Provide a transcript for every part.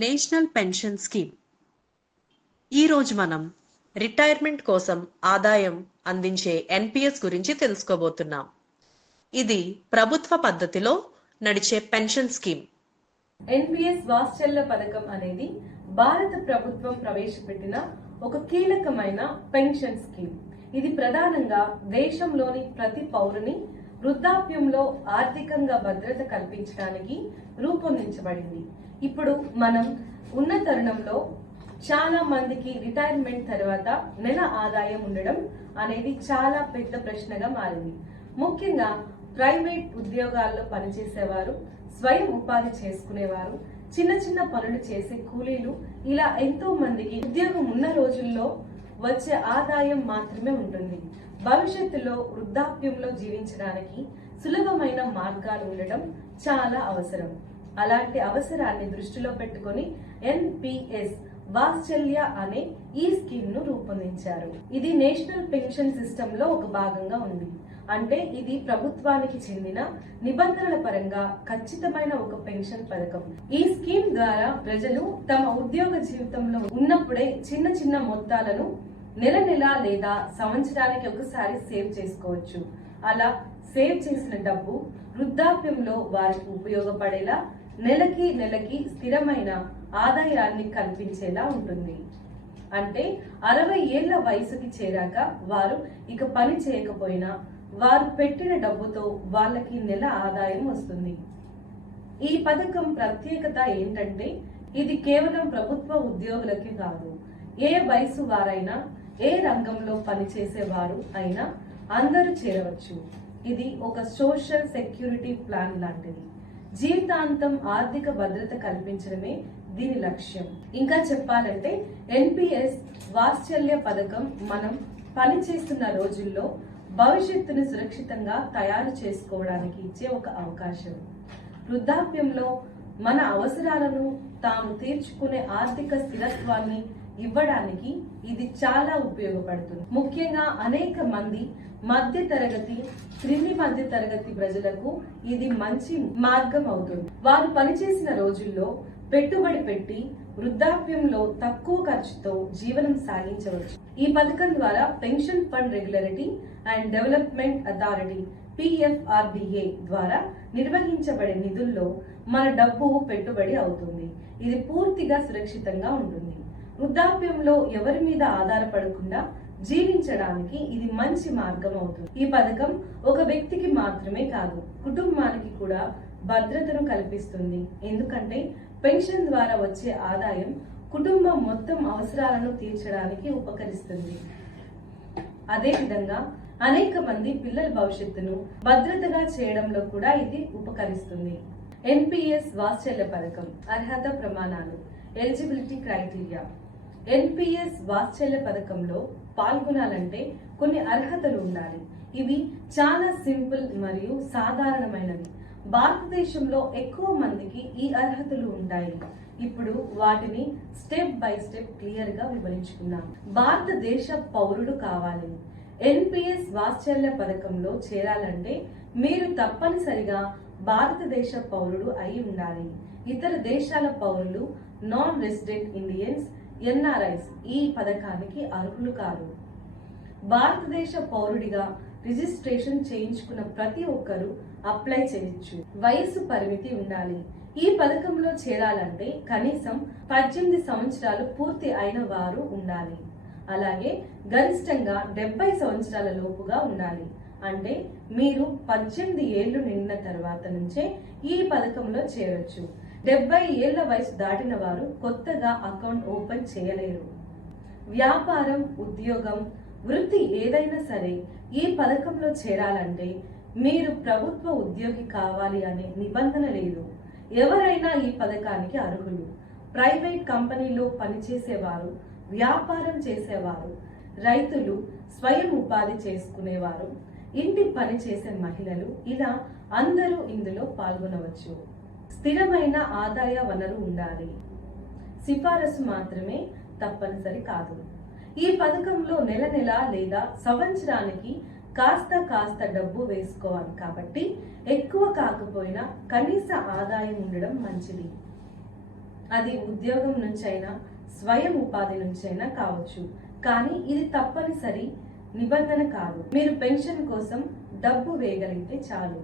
National pension scheme. ఈరోజు మనం retirement కోసం ఆదాయం అందించే ఎన్పిఎస్ గురించి తెలుసుకోబోతున్నాం. ఇది ప్రభుత్వ పద్ధతిలో నడిచే పెన్షన్ స్కీమ్. ఎన్పిఎస్ వాత్సల్య పథకం అనేది భారత ప్రభుత్వం ప్రవేశపెట్టిన ఒక కీలకమైన పెన్షన్ స్కీమ్. ఇది ప్రధానంగా దేశంలోని ప్రతి పౌరుని వృద్ధాప్యంలో ఆర్థికంగా భద్రత కల్పించడానికి రూపొందించబడింది. ఇప్పుడు మనం ఉన్న తరుణంలో చాలా మందికి రిటైర్మెంట్ తర్వాత నెల ఆదాయం ఉండడం అనేది చాలా పెద్ద ప్రశ్నగా మారింది. ముఖ్యంగా ప్రైవేట్ ఉద్యోగాల్లో పనిచేసేవారు, స్వయం ఉపాధి చేసుకునేవారు, చిన్న చిన్న పనులు చేసే కూలీలు, ఇలా ఎంతో మందికి ఉద్యోగం ఉన్న రోజుల్లో వచ్చే ఆదాయం మాత్రమే ఉంటుంది. భవిష్యత్తులో వృద్ధాప్యంలో జీవించడానికి సులభమైన మార్గాలు ఉండడం చాలా అవసరం. అలాంటి అవసరాన్ని దృష్టిలో పెట్టుకొని ఎన్పిఎస్ వాత్సల్య అనే ఈ స్కీమ్ ను రూపొందించారు. ఇది నేషనల్ పెన్షన్ సిస్టమ్ లో ఒక భాగంగా ఉంది. అంటే ఇది ప్రభుత్వానికి చెందిన నిబంధనల పరంగా ఖచ్చితమైన ఒక పెన్షన్ పథకం. ఈ స్కీమ్ ద్వారా ప్రజలు తమ ఉద్యోగ జీవితంలో ఉన్నప్పుడే చిన్న చిన్న మొత్తాలను నెల నెల లేదా సంవత్సరానికి ఒకసారి సేవ్ చేసుకోవచ్చు. అలా సేవ్ చేసిన డబ్బు వృద్ధాప్యంలో వారికి ఉపయోగపడేలా నెలకి స్థిరమైన ఆదాయాన్ని కల్పించేలా ఉంటుంది. అంటే 60 ఏళ్ల వయసుకి చేరాక వారు ఇక పని చేయకపోయినా వారు పెట్టిన డబ్బుతో వాళ్ళకి నెల ఆదాయం వస్తుంది. ఈ పథకం ప్రత్యేకత ఏంటంటే ఇది కేవలం ప్రభుత్వ ఉద్యోగులకి కాదు, ఏ వయసు వారైనా, ఏ రంగంలో పనిచేసేవారు అయినా అందరూ చేరవచ్చు. ఇది ఒక సోషల్ సెక్యూరిటీ ప్లాన్ లాంటిది. జీవితాంతం ఆర్థిక భద్రత కల్పించడమే దీని లక్ష్యం. ఇంకా చెప్పాలంటే ఎన్పిఎస్ వాత్సల్య పథకం మనం పనిచేస్తున్న రోజుల్లో భవిష్యత్తును సురక్షితంగా తయారు చేసుకోవడానికి ఇచ్చే ఒక అవకాశం. వృద్ధాప్యంలో మన అవసరాలను తాము తీర్చుకునే ఆర్థిక స్థిరత్వాన్ని ఇవ్వడానికి ఇది చాలా ఉపయోగపడుతుంది. ముఖ్యంగా అనేక మంది మధ్య తరగతి, క్రింది మధ్య తరగతి ప్రజలకు ఇది మంచి మార్గం అవుతుంది. వారు పనిచేసిన రోజుల్లో పెట్టుబడి పెట్టి వృద్ధాప్యంలో తక్కువ ఖర్చుతో జీవనం సాగించవచ్చు. ఈ పథకం ద్వారా pension fund regulatory and development authority PFRDA ద్వారా నిర్వహించబడే నిధుల్లో మన డబ్బు పెట్టుబడి అవుతుంది. ఇది పూర్తిగా సురక్షితంగా ఉంటుంది. వృద్ధాప్యంలో ఎవరి మీద ఆధారపడకుండా జీవించడానికి ఇది మంచి మార్గం అవుతుంది. ఈ పథకం ఒక వ్యక్తికి మాత్రమే కాదు, కుటుంబానికి కూడా భద్రతను కల్పిస్తుంది. ఎందుకంటే పెన్షన్ ద్వారా వచ్చే ఆదాయం కుటుంబం మొత్తం అవసరాలను తీర్చడానికి ఉపకరిస్తుంది. అదేవిధంగా అనేక మంది పిల్లల భవిష్యత్తును భద్రతగా చేయడంలో కూడా ఇది ఉపకరిస్తుంది. ఎన్పిఎస్ వాత్సల్య పథకం అర్హత ప్రమాణాలు, ఎలిజిబిలిటీ క్రైటీరియా. ఎన్పిఎస్ వాత్సల్య పథకంలో పాల్గొనాలంటే కొన్ని అర్హతలు ఉండాలి. ఇవి చాలా సింపుల్ మరియు సాధారణమైనవి. భారతదేశంలో ఎక్కువ మందికి ఈ అర్హతలు ఉంటాయి. ఇప్పుడు వాటిని స్టెప్ బై స్టెప్ క్లియర్ గా వివరించుకున్నాం. భారతదేశ పౌరుడు కావాలి. ఎన్పిఎస్ వాత్సల్య పథకంలో చేరాలంటే మీరు తప్పనిసరిగా భారతదేశ పౌరుడు అయి ఉండాలి. ఇతర దేశాల పౌరులు, నాన్ రెసిడెంట్ ఇండియన్స్, ఎన్ఆర్ఐస్ ఈ పథకానికి అర్హులు కాదు. భారతదేశ పౌరుడిగా రిజిస్ట్రేషన్ చేయించుకున్న ప్రతి ఒక్కరూ అప్లై చేయొచ్చు. వయసు పరిమితి ఉండాలి. ఈ పథకంలో చేరాలంటే కనీసం 18 సంవత్సరాలు పూర్తి అయిన వారు ఉండాలి. అలాగే గరిష్టంగా 70 సంవత్సరాల లోపుగా ఉండాలి. అంటే మీరు 18 ఏళ్లు నిండిన తర్వాత నుంచే ఈ పథకంలో చేరొచ్చు. 70 ఏళ్ల వయసు దాటిన వారు కొత్తగా అకౌంట్ ఓపెన్ చేయలేరు. వ్యాపారం, ఉద్యోగం, వృత్తి ఏదైనా సరే ఈ పథకంలో చేరాలంటే మీరు ప్రభుత్వ ఉద్యోగి కావాలి అనే నిబంధన లేదు. ఎవరైనా ఈ పథకానికి అర్హులు. ప్రైవేట్ కంపెనీలో పనిచేసేవారు, వ్యాపారం చేసేవారు, రైతులు, స్వయం ఉపాధి చేసుకునేవారు, ఇంటి పని చేసే మహిళలు, ఇలా అందరూ ఇందులో పాల్గొనవచ్చు. స్థిరమైన ఆదాయ వనరు ఉండాలి. సిఫారసు మాత్రమే తప్పనిసరి కాదు. ఈ పథకంలో నెల నెల లేదా సంవత్సరానికి కాస్త డబ్బు వేసుకోవాలి. కాబట్టి ఎక్కువ కాకపోయినా కనీస ఆదాయం ఉండడం మంచిది. అది ఉద్యోగం నుంచైనా స్వయం ఉపాధి నుంచైనా కావచ్చు. కానీ ఇది తప్పనిసరి నిబంధన కాదు. మీరు పెన్షన్ కోసం డబ్బు వేయగలిగితే చాలు.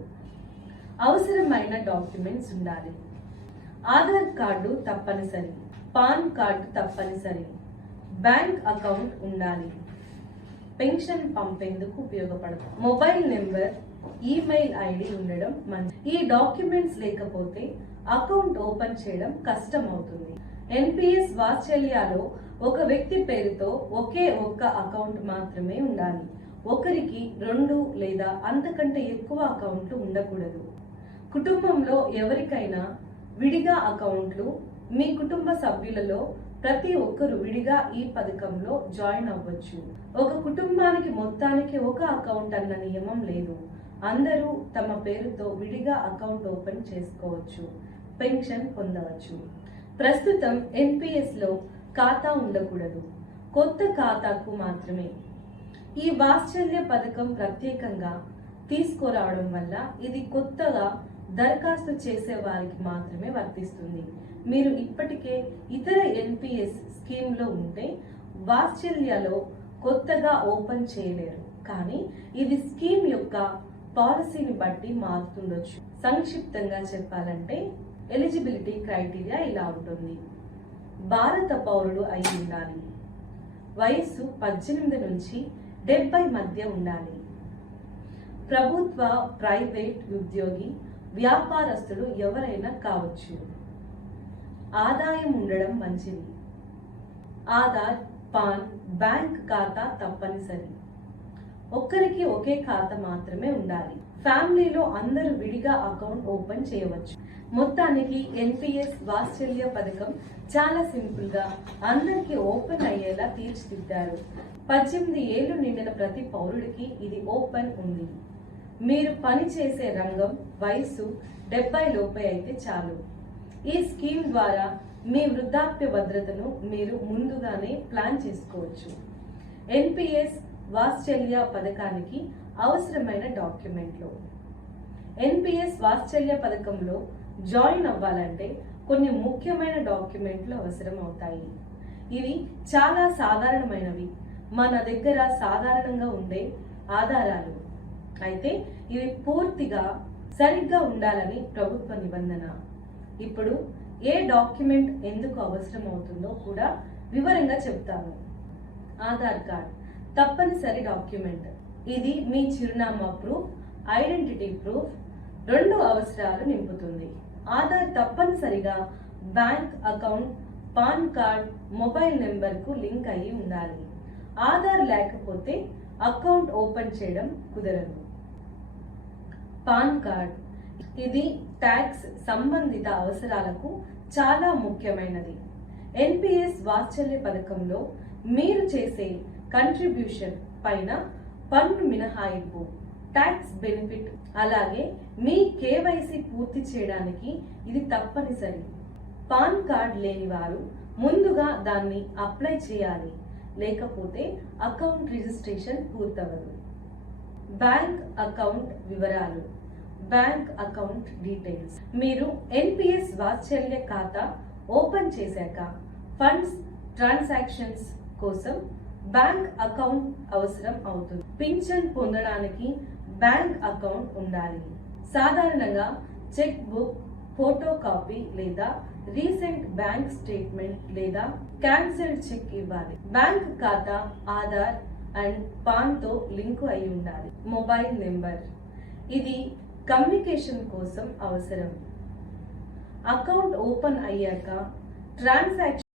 అవసరమైన డాక్యుమెంట్స్ ఉండాలి. ఆధార్ కార్డు తప్పనిసరి, పాన్ కార్డు తప్పనిసరి, బ్యాంక్ అకౌంట్ ఉండాలి. పెన్షన్ పంపేందుకు ఉపయోగపడతాయి. మొబైల్ నెంబర్, ఈమెయిల్ ఐడి ఉండడం మంచిది. ఈ డాక్యుమెంట్స్ లేకపోతే అకౌంట్ ఓపెన్ చేయడం కష్టం అవుతుంది. ఎన్పిఎస్ వాత్సల్యలో ఒక వ్యక్తి పేరుతో ఒకే ఒక్క అకౌంట్ మాత్రమే ఉండాలి. ఒకరికి 2 లేదా అంతకంటే ఎక్కువ అకౌంట్లు ఉండకూడదు. కుటుంబంలో ఎవరికైనా విడిగా అకౌంట్లు, మీ కుటుంబ సభ్యులలో ప్రతి ఒక్కరు విడిగా ఈ పథకంలో జాయిన్ అవ్వచ్చు. ఒక కుటుంబానికి మొత్తానికి ఒక అకౌంట్ అన్న నియమం లేదు. అందరూ తమ పేరుతో విడిగా అకౌంట్ ఓపెన్ చేసుకోవచ్చు, పెన్షన్ పొందవచ్చు. ప్రస్తుతం ఎన్పిఎస్ లో ఖాతా ఉండకూడదు, కొత్త ఖాతాకు మాత్రమే. ఈ వాత్సల్య పథకం ప్రత్యేకంగా తీసుకురావడం వల్ల ఇది కొత్తగా దరఖాస్తు చేసే వారికి మాత్రమే వర్తిస్తుంది. మీరు ఇప్పటికే ఇతర ఎన్పిఎస్ స్కీమ్ లో ఉంటే వాత్సల్యలో కొత్తగా ఓపెన్ చేయలేరు. కానీ ఇది స్కీమ్ యొక్క పాలసీని బట్టి మారుతుండొచ్చు. సంక్షిప్తంగా చెప్పాలంటే ఎలిజిబిలిటీ క్రైటీరియా ఇలా ఉంటుంది. భారత పౌరుడు అయి ఉండాలి. వయస్సు 18 నుంచి 70 మధ్య ఉండాలి. ప్రభుత్వ, ప్రైవేట్ ఉద్యోగి, వ్యాపారస్తుడు ఎవరైనా కావచ్చు. ఆదాయం ఉండడం మంచిది. ఆధార్, పాన్, బ్యాంక్ ఖాతా తప్పనిసరి. ఒక్కరికి ఒకే ఖాతా మాత్రమే ఉండాలి. ఫ్యామిలీలో అందరూ విడిగా అకౌంట్ ఓపెన్ చేయవచ్చు. మొత్తానికి ఎన్పిఎస్ వాత్సల్య పథకం చాలా సింపుల్ గా అందరికి ఓపెన్ అయ్యేలా తీర్చిదిద్దారు. 18 ఏళ్లు నిండిన ప్రతి పౌరుడికి ఇది ఓపెన్ ఉంది. మీరు పని చేసే రంగం, వయస్సు 70 లోపే అయితే చాలు. ఈ స్కీమ్ ద్వారా మీ వృద్ధాప్య భద్రతను మీరు ముందుగానే ప్లాన్ చేసుకోవచ్చు. ఎన్పిఎస్ వాత్సల్య పథకానికి అవసరమైన డాక్యుమెంట్లు. ఎన్పిఎస్ వాత్సల్య పథకంలో జాయిన్ అవ్వాలంటే కొన్ని ముఖ్యమైన డాక్యుమెంట్లు అవసరం అవుతాయి. ఇవి చాలా సాధారణమైనవి, మన దగ్గర సాధారణంగా ఉండే ఆధారాలు. అయితే ఇవి పూర్తిగా సరిగ్గా ఉండాలని ప్రభుత్వ నిబంధన. ఇప్పుడు ఏ డాక్యుమెంట్ ఎందుకు అవసరం అవుతుందో కూడా వివరంగా చెప్తాను. ఆధార్ కార్డ్ తప్పనిసరి డాక్యుమెంట్. ఇది మీ చిరునామా ప్రూఫ్, ఐడెంటిటీ ప్రూఫ్ 2 అవసరాలు నింపుతుంది. ఆధార్ తప్పనిసరిగా bank account, pan card, mobile number కు లింక్ అయి ఉండాలి. ఆధార్ లేకపోతే అకౌంట్ ఓపెన్ చేయడం కుదరదు. పాన్ కార్డ్ ఇది ట్యాక్స్ సంబంధిత అవసరాలకు చాలా ముఖ్యమైనది. ఎన్పిఎస్ వాత్సల్య పథకంలో మీరు చేసే కంట్రిబ్యూషన్ పైన పన్ను మినహాయింపు, ట్యాక్స్ బెనిఫిట్, అలాగే మీ కేవైసీ పూర్తి చేయడానికి ఇది తప్పనిసరి. పాన్ కార్డ్ లేని వారు ముందుగా దాన్ని అప్లై చేయాలి, లేకపోతే అకౌంట్ రిజిస్ట్రేషన్ పూర్తవదు. బ్యాంక్ అకౌంట్ వివరాలు, బ్యాంక్ అకౌంట్ డీటెయిల్స్. మీరు ఎన్పిఎస్ వాత్సల్య ఖాతా ఓపెన్ చేశాక ఫండ్స్ ట్రాన్సాక్షన్స్ కోసం బ్యాంక్ అకౌంట్ అవసరం అవుతుంది. పింఛన్ పొందడానికి బ్యాంక్ అకౌంట్ ఉండాలి. సాధారణంగా చెక్ బుక్, ఫోటో కాపీ లేదా రీసెంట్ బ్యాంక్ స్టేట్మెంట్ లేదా క్యాన్సిల్డ్ చెక్ ఇవ్వాలి. బ్యాంక్ ఖాతా ఆధార్ అండ్ పాన్ తో లింకు అయి ఉండాలి. మొబైల్ నెంబర్ ఇది కమ్యూనికేషన్ కోసం అవసరం. అకౌంట్ ఓపెన్ అయ్యాక ట్రాన్సాక్షన్